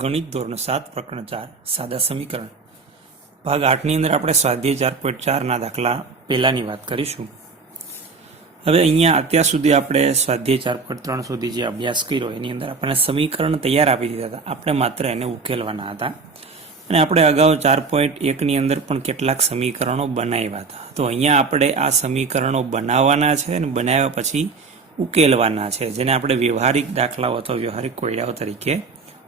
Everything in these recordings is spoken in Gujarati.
ગણિત ધોરણ 7 પ્રકરણ 4 સાદા સમીકરણ ભાગ 8 ની અંદર આપણે સ્વાધ્યાય 4.4 ના દાખલા પહેલાની વાત કરીશું. હવે અહીંયા અત્યાર સુધી આપણે સ્વાધ્યાય 4.3 સુધી જે અભ્યાસ કર્યો એની અંદર આપણને સમીકરણ તૈયાર આપી દીધા હતા. આપણે માત્ર એને ઉકેલવાના હતા અને આપણે અગાઉ 4.1 ની અંદર પણ કેટલાક સમીકરણો બનાવ્યા હતા. તો અહીંયા આપણે આ સમીકરણો બનાવવાના છે અને બનાવ્યા પછી ઉકેલવાના છે, જેને આપણે વ્યવહારિક દાખલાઓ અથવા વ્યવહારિક કોયડાઓ તરીકે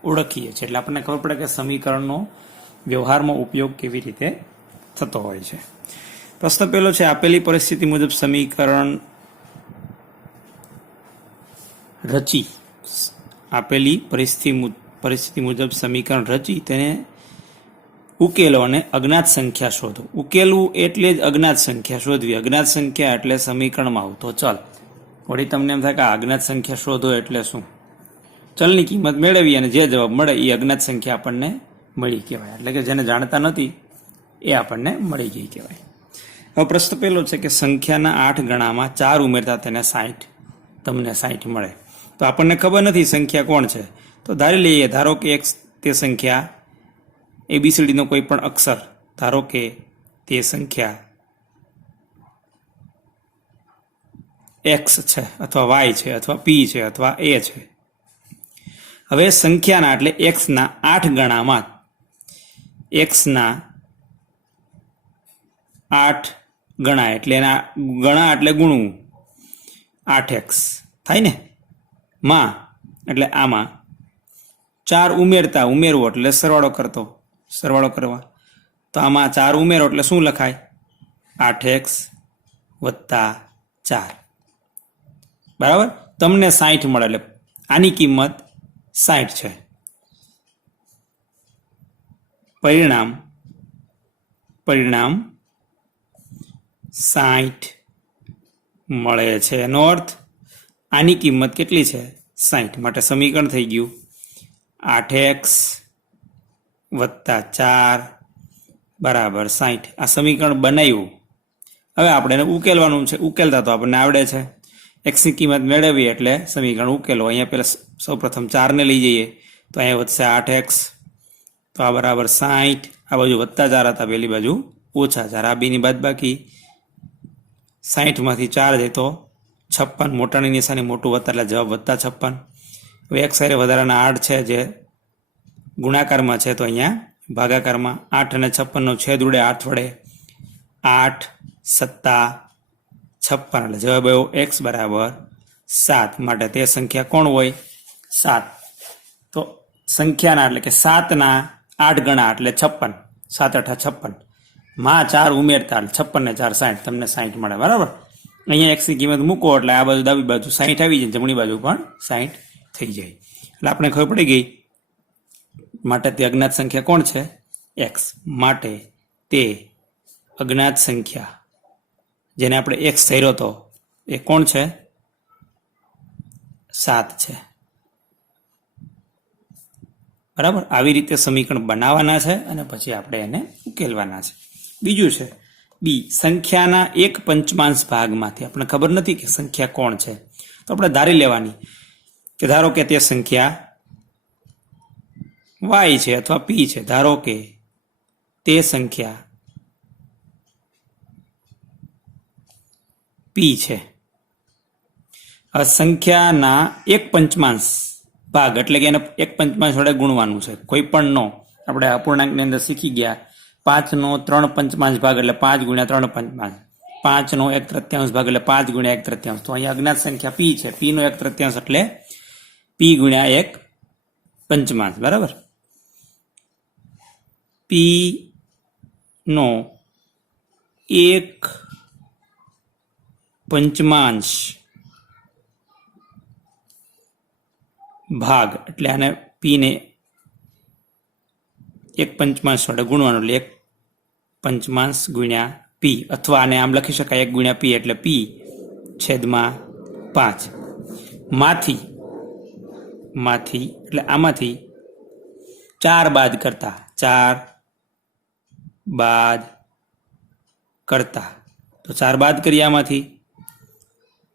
ઓળખીએ છીએ. એટલે આપણને ખબર પડે કે સમીકરણનો વ્યવહારમાં ઉપયોગ કેવી રીતે થતો હોય છે. પ્રશ્ન પહેલો છે, આપેલી પરિસ્થિતિ મુજબ સમીકરણ રચી. આપેલી પરિસ્થિતિ મુજબ સમીકરણ રચી તેને ઉકેલો અને અજ્ઞાત સંખ્યા શોધો. ઉકેલવું એટલે જ અજ્ઞાત સંખ્યા શોધવી. અજ્ઞાત સંખ્યા એટલે સમીકરણમાં આવતો ચલ. વળી તમને એમ થાય કે અજ્ઞાત સંખ્યા શોધો એટલે શું? ચલની કિંમત મેળવી અને જે જવાબ મળે એ અજ્ઞાત સંખ્યા આપણને મળી કહેવાય. એટલે કે જેને જાણતા નથી એ આપણને મળી ગઈ કહેવાય. હવે પ્રશ્ન પહેલો છે કે સંખ્યાના 8 ગણામાં 4 ઉમેરતા તેને 60, તમને 60 મળે. તો આપણને ખબર નથી સંખ્યા કોણ છે, તો ધારી લઈએ. ધારો કે x તે સંખ્યા ABCDનો કોઈ પણ અક્ષર, ધારો કે તે સંખ્યા x છે અથવા y છે અથવા p છે અથવા a છે. હવે સંખ્યાના એટલે x ના 8 ગણામાં, x ના 8 ગણા એટલે એના ગણા એટલે ગુણવું, 8x થાય ને, માં એટલે આમાં 4 ઉમેરવો એટલે સરવાળો કરવા. તો આમાં 4 ઉમેરો એટલે શું લખાય? 8x વત્તા 4, બરાબર. તમને 60 મળે એટલે આની કિંમત 60 છે. પરિણામ 60 મળે છે. એનો અર્થ આની કિંમત કેટલી છે? 60. માટે સમીકરણ થઈ ગયું 8x વત્તા 4 બરાબર 60. આ સમીકરણ બનાવ્યું. હવે આપણે એને ઉકેલવાનું છે. ઉકેલતા તો આપણને આવડે છે. એક્સની કિંમત મેળવીએ એટલે સમીકરણ ઉકેલો. અહીંયા પહેલાં સૌપ્રથમ 4 ને લઈ જઈએ તો અહીંયા વધશે 8x, તો આ બરાબર 60. આ બાજુ વત્તા 4 હતા, પેલી બાજુ ઓછા 4. આ બેની બાદ બાકી 60માંથી 4 જાય તો 56. મોટાની નિશાની મોટું વત્તા એટલે જવાબ વત્તા 56. હવે એક સાઈડ વધારાના 8 છે જે ગુણાકારમાં છે, તો અહીંયા ભાગાકારમાં 8 અને 56નો છેદ ઉડે 8 વડે. 8 સત્તા 56 એટલે જવાબ આવ્યો x બરાબર 7. માટે તે સંખ્યા કોણ હોય? 7. તો સંખ્યાના એટલે કે 7ના 8 ગણા એટલે 56, 7 8 56, માં 4 ઉમેરતા 56 ને 4 60, તમને 60 મળે, બરાબર. અહીંયા x ની કિંમત મૂકો એટલે આ બાજુ ડાબી બાજુ 60 આવી જાય, જમણી બાજુ પણ 60 થઈ જાય. એટલે આપણે ખબર પડી ગઈ. માટે તે અજ્ઞાત સંખ્યા કોણ છે? x. માટે તે અજ્ઞાત સંખ્યા જેને આપણે x ધાર્યો હતો એ કોણ છે? 7 છે, બરાબર. આવી રીતે સમીકરણ બનાવવાના છે અને પછી આપણે એને ઉકેલવાના છે. બીજું છે બી, સંખ્યાના 1/5 ભાગમાંથી. આપણે ખબર નથી કે સંખ્યા કોણ છે, તો આપણે ધારી લેવાની કે ધારો કે તે સંખ્યા y છે અથવા p છે. ધારો કે તે સંખ્યા p છે. સંખ્યાના 1/5 ભાગ એટલે કે એને 1/5 વડે ગુણવાનું છે. કોઈ પણ નો, આપણે અપૂર્ણાંકની અંદર શીખી ગયા 5નો 3/5 ભાગ એટલે 5 ગુણ્યા 3/5, 5નો 1/3 ભાગ એટલે 5 ગુણ્યા 1/3. તો અહીંયા અજ્ઞાત સંખ્યા p છે. p નો 1/3 એટલે p ગુણ્યા 1/5, બરાબર. p નો 1/5 ભાગ એટલે આને p ને 1/5 વડે ગુણવાનું એટલે 1/5 ગુણ્યા p, અથવા આને આમ લખી શકાય 1 ગુણ્યા p એટલે p છેદમાં 5. માંથી એટલે આમાંથી 4 બાદ કરતા તો 4 બાદ કરીએ આમાંથી,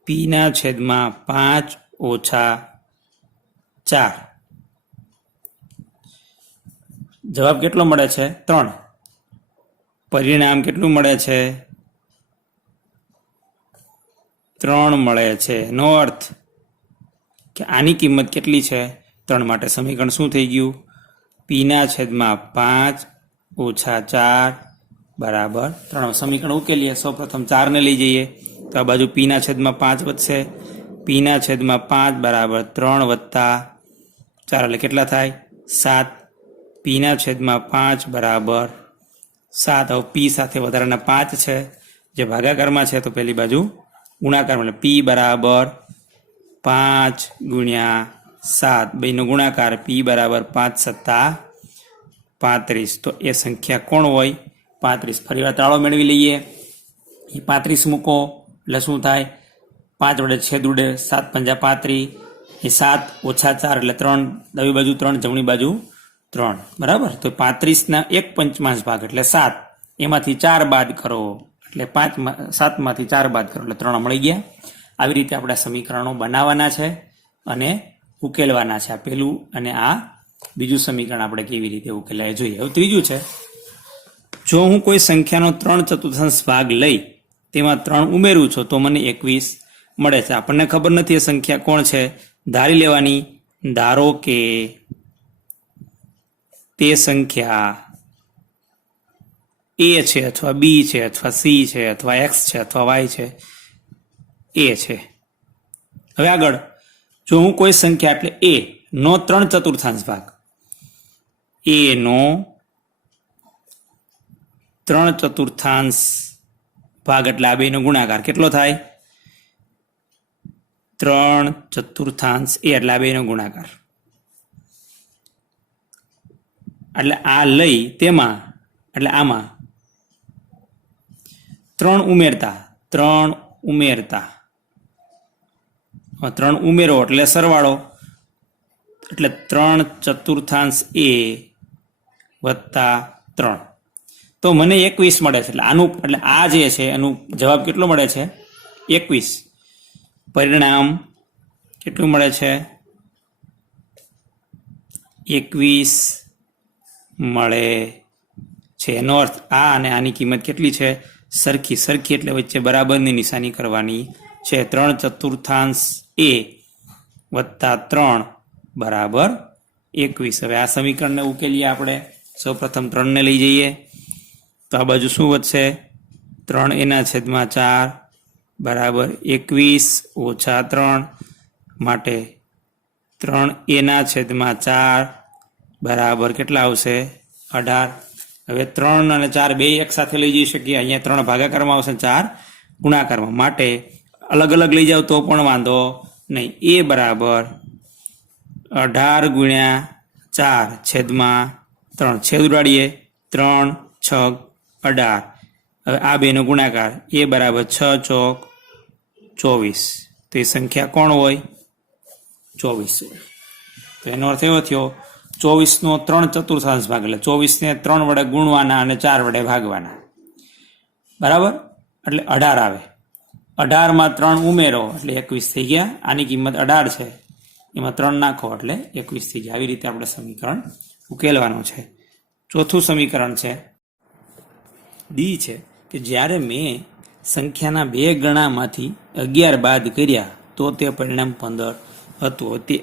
p ના છેદમાં 5 ઓછા 4 જવાબ કેટલો મળે છે? 3. પરિણામ કેટલું મળે છે? 3 મળે છે. એનો અર્થ કે આની કિંમત કેટલી છે? 3 માટે સમીકરણ શું થઈ ગયું? પીના છેદમાં 5 ઓછા 4 બરાબર 3. સમીકરણ ઉકેલીએ. સૌપ્રથમ 4 ને લઈ જઈએ તો આ બાજુ પીના છેદમાં 5 વધશે. પીના છેદમાં 5 બરાબર 3 વત્તા 4 એટલે કેટલા થાય? 7. પીના છેદમાં 5 બરાબર 7. હવે પી સાથે વધારાના 5 છે જે ભાગાકારમાં છે તો પેલી બાજુ ગુણાકારમાં, એટલે પી બરાબર 5 ગુણ્યા 7 બેનો ગુણાકાર. પી બરાબર 5 સત્તા 35. તો એ સંખ્યા કોણ હોય? 35. ફરીવાર તાળો મેળવી લઈએ. એ 35 મૂકો એટલે શું થાય? 5 વડે છેદ ઉડે, 7 પંજા 35. એ 7 ઓછા 4 એટલે 3. ડાબી બાજુ 3, જમણી બાજુ 3. બરાબર. તો 35ના 1/5 ભાગ એટલે 7. એમાંથી 4 બાદ કરો એટલે 7માંથી 4 બાદ કરો એટલે 3 મળી ગયા. આવી રીતે આપણે સમીકરણો બનાવવાના છે અને ઉકેલવાના છે. આ પહેલું અને આ બીજું સમીકરણ આપણે કેવી રીતે ઉકેલાય જોઈએ. હવે ત્રીજું છે, જો હું કોઈ સંખ્યાનો 3/4 ભાગ લઈ તેમાં 3 ઉમેરું છું તો મને 21 મળે છે. આપણને ખબર નથી એ સંખ્યા કોણ છે, ધારી લેવાની. ધારો કે તે સંખ્યા એ છે અથવા બી છે અથવા સી છે અથવા એક્સ છે અથવા વાય છે, એ છે. હવે આગળ, જો હું કોઈ સંખ્યા એટલે એ નો 3/4 ભાગ, એ નો 3/4 ભાગ એટલે આ બેનો ગુણાકાર કેટલો થાય? 3/4 એ એટલે આ બેનો ગુણાકાર. એટલે આ લઈ તેમાં એટલે આમાં 3 ઉમેરતા 3 ઉમેરો એટલે સરવાળો, એટલે 3/4 એ વત્તા 3. તો મને 21 મળે છે. એટલે આનું એટલે આ જે છે એનું જવાબ કેટલો મળે છે? 21. પરિણામ કેટલું મળે છે? 21 મળે છે. એનો અર્થ આ અને આની કિંમત કેટલી છે? સરખી એટલે વચ્ચે બરાબરની નિશાની કરવાની છે. 3/4 એ વત્તા 3 બરાબર 21. હવે આ સમીકરણને ઉકેલીએ આપણે. સૌપ્રથમ 3 ને લઈ જઈએ તો આ બાજુ શું વધશે? 3 એના છેદમાં 4 બરાબર 21 ઓછા 3 માટે 3 એના છેદમાં 4 બરાબર કેટલા આવશે? 18. હવે 3 અને 4 બે એક સાથે લઈ જઈ શકીએ. અહીંયા 3 ભાગાકારમાં આવશે, 4 ગુણાકારમાં. માટે અલગ અલગ લઈ જાવ તો પણ વાંધો નહીં. એ બરાબર 18 ગુણ્યા 4 છેદમાં 3. છેદ ઉડાડીએ. 3 6 18. હવે આ બેનો ગુણાકાર. એ બરાબર 6 ચોક 24. તો એ સંખ્યા કોણ હોય? 24. તો એનો અર્થ એવો થયો 24નો 3/4 ભાગ એટલે 24ને 3 વડે ગુણવાના અને 4 વડે ભાગવાના. બરાબર. એટલે 18 આવે. 18માં 3 ઉમેરો એટલે 21 થઈ ગયા. આની કિંમત 18 છે, એમાં 3 નાખો એટલે 21 થઈ ગયા. આવી રીતે આપણે સમીકરણ ઉકેલવાનું છે. ચોથું સમીકરણ છે ડી છે કે જ્યારે મેં સંખ્યાના 2 ગણામાંથી 11 બાદ કર્યા તો તે પરિણામ 15 હતું. તે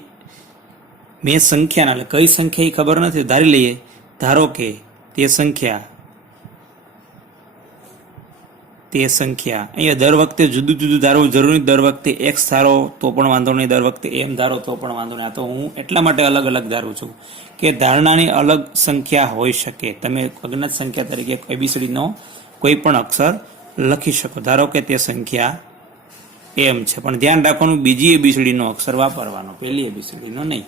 મેં સંખ્યાના એટલે કઈ સંખ્યા એ ખબર નથી, ધારી લઈએ. ધારો કે તે સંખ્યા અહીંયા દર વખતે જુદું જુદું ધારવું જરૂરી. દર વખતે એક્સ ધારો તો પણ વાંધો નહીં, દર વખતે એમ ધારો તો પણ વાંધો નહીં. આ તો હું એટલા માટે અલગ અલગ ધારું છું કે ધારણાની અલગ સંખ્યા હોઈ શકે. તમે અજ્ઞાત સંખ્યા તરીકે એબીસીડીનો કોઈ પણ અક્ષર લખી શકો. ધારો કે તે સંખ્યા એમ છે, પણ ધ્યાન રાખવાનું બીજી એબીસીડીનો અક્ષર વાપરવાનો, પહેલી એબીસીડીનો નહીં.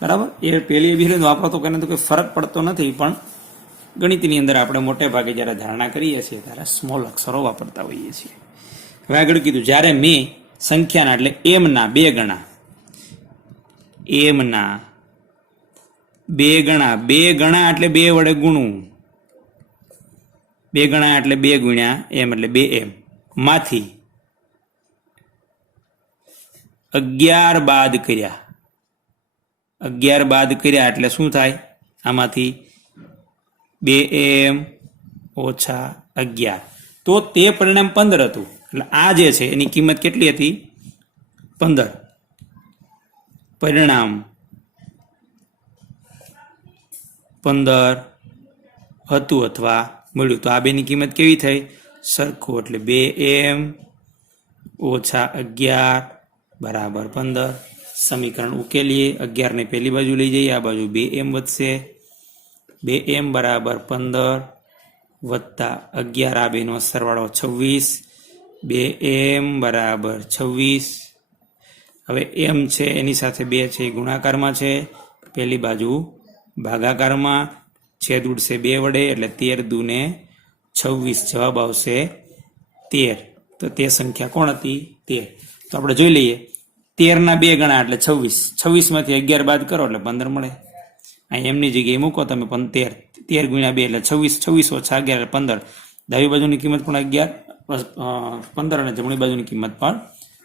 બરાબર. એ પહેલી એબીસીડી વાપરો તો કંઈ કોઈ ફરક પડતો નથી, પણ ગણિતની અંદર આપણે મોટે ભાગે જ્યારે ધારણા કરીએ છીએ ત્યારે સ્મોલ અક્ષરો વાપરતા હોઈએ છીએ. હવે આગળ કીધું જ્યારે મેં સંખ્યાના એટલે એમના 2 ગણા, એમના 2 ગણા, 2 ગણા એટલે 2 વડે ગુણવું, 2 ગણા એટલે 2 ગુણ્યા એમ એટલે 2m માંથી 11 બાદ કર્યા. 11 બાદ કર્યા એટલે શું થાય? આમાંથી 2m ઓછા 11, તો તે પરિણામ 15 હતું. એટલે આ જે છે એની કિંમત કેટલી હતી? 15. પરિણામ 15 હતું અથવા મળ્યું. તો આ બેની કિંમત કેવી થઈ? સરખું. એટલે 2m ઓછા 11 બરાબર 15. સમીકરણ ઉકેલીએ. 11 ને પેલી બાજુ લઈ જઈએ, આ બાજુ 2m વધશે. 2m બરાબર 15 વત્તા 11, આ બેનો સરવાળો 26. 2m બરાબર 26. હવે m છે એની સાથે 2 છે એ ગુણાકારમાં છે, પેલી બાજુ ભાગાકારમાં, છેદ ઉડશે 2 વડે એટલે 13 દૂને 26, જવાબ આવશે 13. તો તે સંખ્યા કોણ હતી? 13. તો આપણે જોઈ લઈએ. 13 ના 2 ગણા એટલે 26. 26 માંથી 11 બાદ કરો એટલે 15 મળે. અહીં એમની જગ્યાએ મૂકો તમે 13. 13 ગુણ્યા 2 એટલે 26. 26 ઓછા 11 એટલે 15. ડાબી બાજુની કિંમત પણ 15 અને જમણી બાજુની કિંમત પણ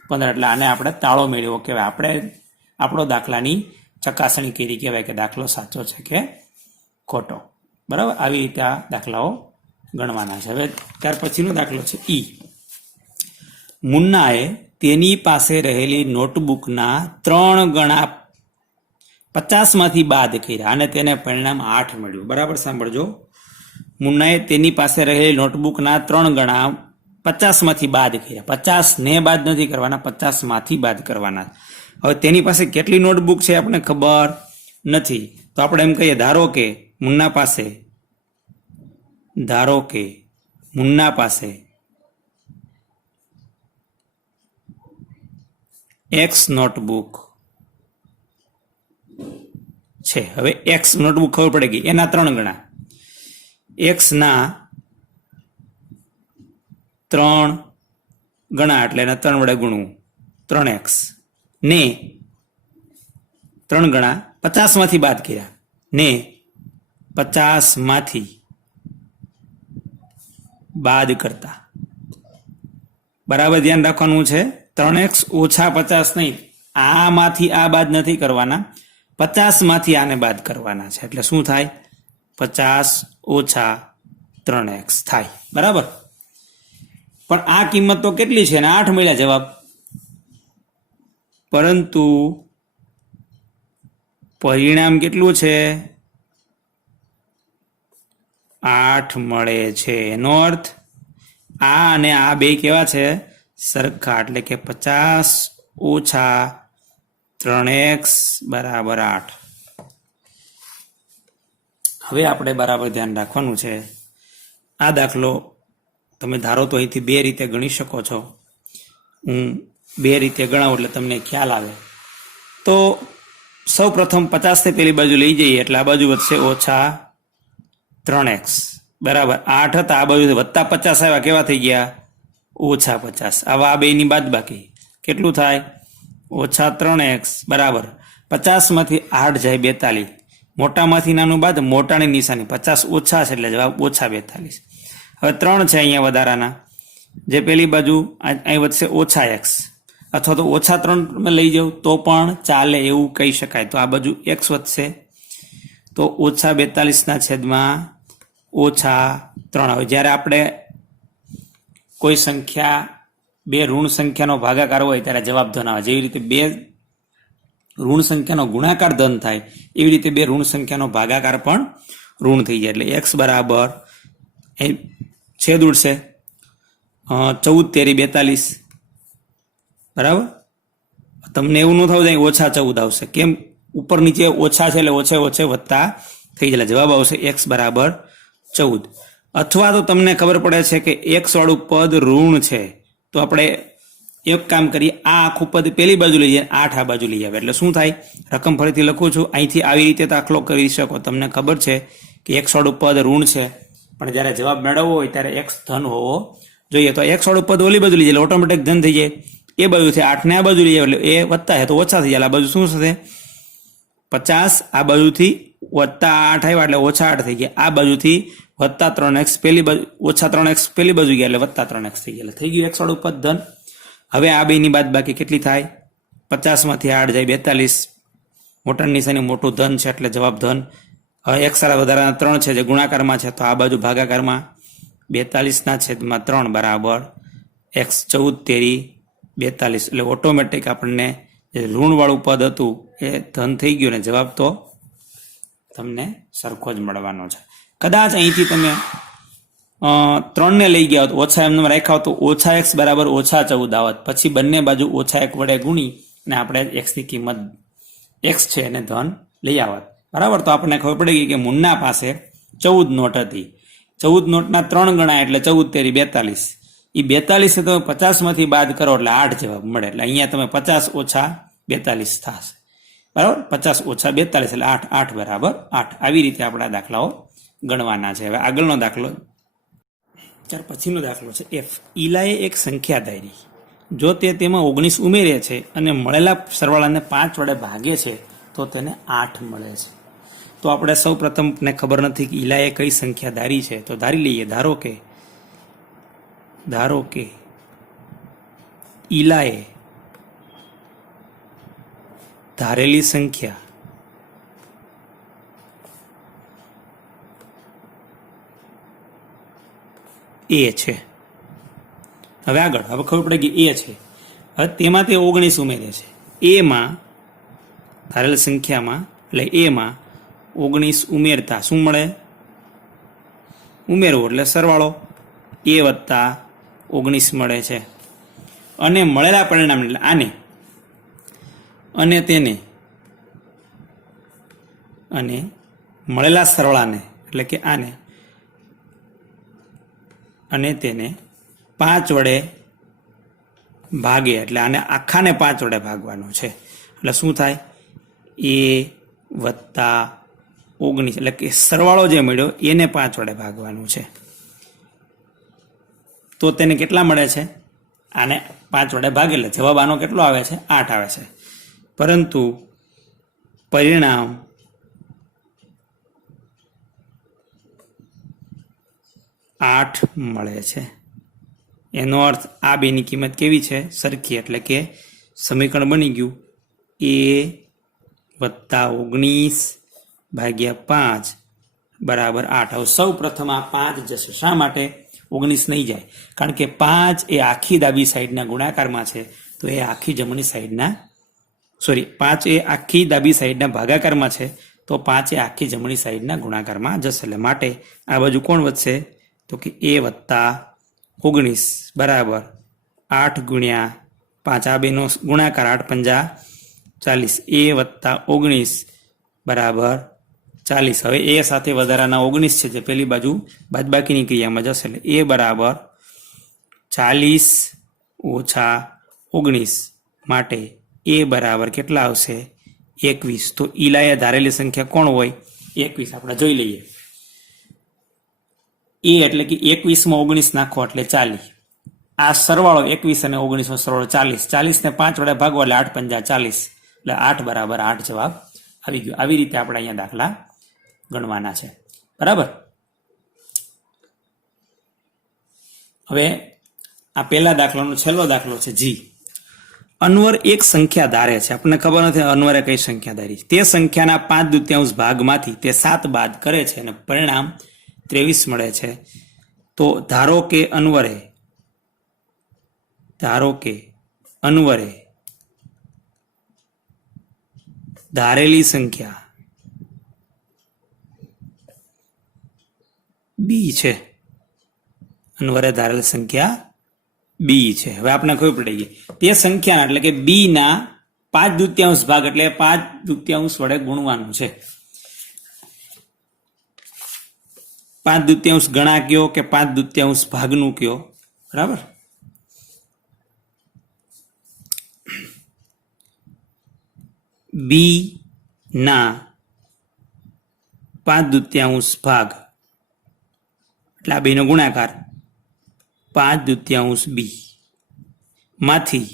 15. એટલે આને આપણે તાળો મેળવ્યો કહેવાય. આપણે આપણો દાખલાની ચકાસણી કરી કહેવાય કે દાખલો સાચો છે કે ખોટો. બરાબર, આવી રીતે આ દાખલાઓ ગણવાના છે. હવે ત્યાર પછીનો દાખલો છે ઈ. મુન્નાએ તેની પાસે રહેલી નોટબુકના 3 ગણા 50 માંથી બાદ કર્યા અને તેને પરિણામ 8 મળ્યું. બરાબર, સાંભળજો. મુન્નાએ તેની પાસે રહેલી નોટબુકના 3 ગણા 50 માંથી બાદ કર્યા. 50 ને બાદ નથી કરવાના, 50 માંથી બાદ કરવાના. હવે તેની પાસે કેટલી નોટબુક છે આપણે ખબર નથી. તો આપણે એમ કહીએ, ધારો કે મુન્ના પાસે X નોટબુક છે. હવે X નોટબુક ખબર પડે કે એના 3 ગણા. X ના 3 ગણા એટલે એના 3 વડે ગુણવું, 3x ને 3 ગણા 50 માંથી બાદ કર્યા ને 50 માંથી બાદ કરતા. બરાબર ધ્યાન રાખવાનું છે. 3x ઓછા 50 નહીં, આમાંથી આ બાદ નથી કરવાના, 50 માંથી આને બાદ કરવાના છે. એટલે શું થાય? 50 ઓછા 3x થાય. બરાબર, પણ આ કિંમત તો કેટલી છે? 8 મળ્યા જવાબ. પરંતુ પરિણામ કેટલું છે? 8 મળે છે. એનો અર્થ આ અને આ બે કેવા છે? સરખા. એટલે કે 50 ઓછા 3x બરાબર 8. હવે આપણે બરાબર ધ્યાન રાખવાનું છે. આ દાખલો તમે ધારો તો અહીંથી 2 રીતે ગણી શકો છો. હું 2 રીતે ગણાવું એટલે તમને ખ્યાલ આવે. તો સૌ પ્રથમ 50 ને પેલી બાજુ લઈ જઈએ એટલે આ બાજુ વધશે ઓછા 3x બરાબર 8 હતા. આ બાજુ વત્તા 50 આવ્યા, કેવા થઈ ગયા? ઓછા 50. આવા આ બેની બાદ બાકી કેટલું થાય? ઓછા 3x બરાબર 50 માંથી 8 જાય 42. મોટામાંથી નાનું બાદ મોટાની નિશાની, 50 ઓછા છે એટલે જવાબ ઓછા 42. હવે 3 છે અહીંયા વધારાના, જે પેલી બાજુ અહીં વધશે ઓછા x, અથવા તો ઓછા 3 લઈ જાઉં તો પણ ચાલે, એવું કહી શકાય. તો આ બાજુ x વધશે, તો ઓછા 42 ના છેદમાં ઓછા 3. હવે જ્યારે આપણે કોઈ સંખ્યા 2 ઋણ સંખ્યાનો ભાગાકાર હોય ત્યારે જવાબ ધન આવે. જેવી રીતે 2 ઋણ સંખ્યાનો ગુણાકાર ધન થાય, એવી રીતે 2 ઋણ સંખ્યાનો ભાગાકાર પણ ઋણ થઈ જાય. એટલે x બરાબર છેદ ઉડશે 14 તેરી 42. બરાબર, તમને એવું ન થવું જાય ઓછા 14 આવશે. કેમ? ઉપર નીચે ઓછા છે એટલે ઓછે ઓછે વત્તા થઈ જાય. જવાબ આવશે x બરાબર 14. અથવા તો તમને ખબર પડે છે કે x વાળું પદ ઋણ છે, તો આપણે એક કામ કરીએ, આ આખું પદ પેલી બાજુ લઈ જાય, 8 આ બાજુ લઈ આવે. એટલે શું થાય? રકમ ફરીથી લખું છું. અહીંથી આવી રીતે દાખલો કરી શકો. તમને ખબર છે કે x વાળું પદ ઋણ છે, પણ જ્યારે જવાબ મેળવવો હોય ત્યારે x ધન હોવો જોઈએ. તો x વાળું પદ ઓલી બાજુ લઈ જાય ઓટોમેટિક ધન થઈ જાય. એ બાજુથી 8 ને આ બાજુ લઈ જાય એટલે એ વત્તા છે તો ઓછા થઈ જાય. આ બાજુ શું થશે? 50 આ બાજુથી વત્તા 8 આવ્યા એટલે ઓછા 8 થઈ ગયા. આ બાજુથી વત્તા 3x પેલી બાજુ, ઓછા 3x પેલી બાજુ ગયા એટલે વત્તા 3x થઈ ગયા. એટલે થઈ ગયું x વાળું પદ ધન. હવે આ બેની બાદ બાકી કેટલી થાય? 50 માંથી 8 જાય 42. મોટાની નિશાની મોટું ધન છે એટલે જવાબ ધન. હવે એક સારા વધારાના 3 છે જે ગુણાકારમાં છે, તો આ બાજુ ભાગાકારમાં 42/3 બરાબર એક્સ 14 તેરી 42. એટલે ઓટોમેટિક આપણને જે ઋણવાળું પદ હતું એ ધન થઈ ગયું ને જવાબ તો તમને સરખો જ મળવાનો છે. કદાચ અહીંથી તમે 3 ને લઈ ગયા હોત, ઓછા એમને રાખ્યા હોત તો ઓછા એક્સ બરાબર ઓછા 14 આવત. પછી બંને બાજુ ઓછા 1 વડે ગુણી અને આપણે એક્સની કિંમત એક્સ છે એને ધન લઈ આવત. બરાબર. તો આપણને ખબર પડી ગઈ કે મુન્ના પાસે 14 નોટ હતી. 14 નોટના 3 ગણા એટલે 14 તેરી 42. એ 42 તમે 50માંથી બાદ કરો એટલે 8 જવાબ મળે. એટલે અહીંયા તમે 50 ઓછા 42 થશે. બરાબર. 50 ઓછા 42 એટલે 8. 8 બરાબર 8. આવી રીતે આપણા દાખલાઓ ગણવાના છે. હવે આગળનો દાખલો, ત્યાર પછીનો દાખલો છે એફ. ઈલાએ એક સંખ્યા ધારી. જો તે તેમાં 19 ઉમેરે છે અને મળેલા સરવાળાને 5 વડે ભાગે છે તો તેને 8 મળે છે. તો આપણે સૌ પ્રથમ ને ખબર નથી કે ઈલાએ કઈ સંખ્યા ધારી છે, તો ધારી લઈએ. ધારો કે ઈલાએ ધારેલી સંખ્યા એ છે. હવે આગળ હવે ખબર પડે કે એ છે. હવે તેમાં તે 19 ઉમેરે છે. એમાં ધારેલ સંખ્યામાં એટલે એમાં 19 ઉમેરતા શું મળે? ઉમેરવો એટલે સરવાળો એ વત્તા 19 મળે છે. અને મળેલા પરિણામ એટલે આને અને તેને અને મળેલા સરવાળાને એટલે કે આને અને તેને 5 વડે ભાગે એટલે આને આખાને 5 વડે ભાગવાનો છે. એટલે શું થાય? એ વત્તા 19 એટલે કે સરવાળો જે મળ્યો એને 5 વડે ભાગવાનું છે. તો તેને કેટલા મળે છે? આને 5 વડે ભાગે એટલે જવાબ આનો કેટલો આવે છે? 8 આવે છે. પરંતુ પરિણામ આઠ મળે છે. એનો અર્થ આ બેની કિંમત કેવી છે? સરખી. એટલે કે સમીકરણ બની ગયું એ વત્તા 19 ભાગ્યા 5 બરાબર 8. હવે સૌ પ્રથમ આ 5 જશે. શા માટે 19 નહીં જાય? કારણ કે 5 એ આખી ડાબી સાઈડના ગુણાકારમાં છે, તો એ આખી જમણી સાઈડના 5 એ આખી ડાબી સાઈડના ભાગાકારમાં છે, તો 5 એ આખી જમણી સાઈડના ગુણાકારમાં જશે. એટલે માટે આ બાજુ કોણ વધશે? તો કે એ વત્તા 19 બરાબર 8 ગુણ્યા 5. આ બેનો ગુણાકાર 8 પંજા 40. એ વત્તા 19 બરાબર 40. હવે એ સાથે વધારાના 19 છે જે પેલી બાજુ બાદબાકીની ક્રિયામાં જશે. એટલે એ બરાબર 40 ઓછા 19 માટે એ બરાબર કેટલા આવશે? 21. તો ઈલાએ ધારેલી સંખ્યા કોણ હોય? 21. આપણે જોઈ લઈએ. એ એટલે કે 21માં 19 નાખો એટલે 40. આ સરવાળો 21 અને 19 નો સરવાળો 40. 40 ને 5 વડે ભાગો એટલે 8 પંજા 40. એટલે 8 બરાબર 8 જવાબ આવી ગયો. આવી રીતે આપણે અહીંયા દાખલા ગણવાના છે. બરાબર. હવે આ પહેલા દાખલાનો છેલ્લો દાખલો છે જી. અનવર એક સંખ્યા ધારે છે. આપણને ખબર નથી અનવરે કઈ સંખ્યા ધારી. તે સંખ્યાના 5/2 ભાગમાંથી તે 7 બાદ કરે છે અને પરિણામ 23 મળે છે. તો ધારો કે અનવરે ધારેલી સંખ્યા બી છે. અનવરે ધારેલી સંખ્યા બી છે. હવે આપણે ખબર પડી ગઈ તે સંખ્યાના એટલે કે બી ના 5/2 ભાગ એટલે 5/2 વડે ગુણવાનું છે. 5/2 ગણા કયો કે 5/2 ભાગનું કયો? બરાબર. બી ના 5/2 ભાગ એટલે આ બેનો ગુણાકાર 5/2 બી માંથી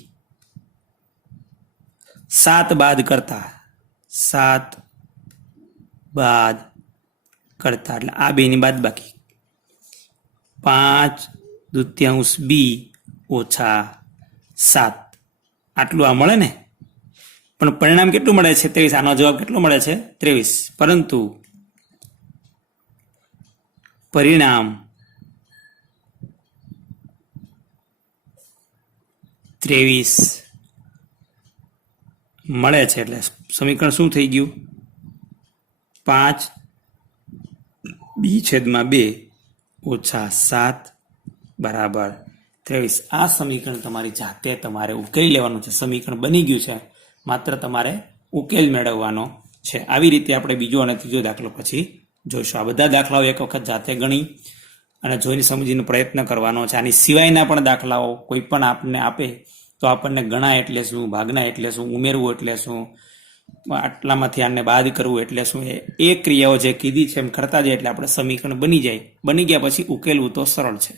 7 બાદ કરતા એટલે આ બેની બાદ બાકી 5/2 બી ઓછા 7 આટલું આ મળે ને. પણ પરિણામ કેટલું મળે છે? 23. આનો જવાબ કેટલો મળે છે? 23. પરંતુ પરિણામ 23 મળે છે. એટલે સમીકરણ શું થઈ ગયું? 5b/2 ઓછા 7 બરાબર 23. આ સમીકરણ તમારી જાતે તમારે ઉકેલી લેવાનું છે. સમીકરણ બની ગયું છે, માત્ર તમારે ઉકેલ મેળવવાનો છે. આવી રીતે આપણે બીજો અને ત્રીજો દાખલો પછી જોઈશું. આ બધા દાખલાઓ એક વખત જાતે ગણી અને જોઈને સમજીને પ્રયત્ન કરવાનો છે. આની સિવાયના પણ દાખલાઓ કોઈ પણ આપણને આપે તો આપણને ગણા એટલે શું, ભાગના એટલે શું, ઉમેરવું એટલે શું, આટલામાંથી આને બાદ કરવું એટલે શું, એ ક્રિયાઓ જે કીધી છે એમ કરતા જાય એટલે આપણે સમીકરણ બની જાય. બની ગયા પછી ઉકેલવું તો સરળ છે.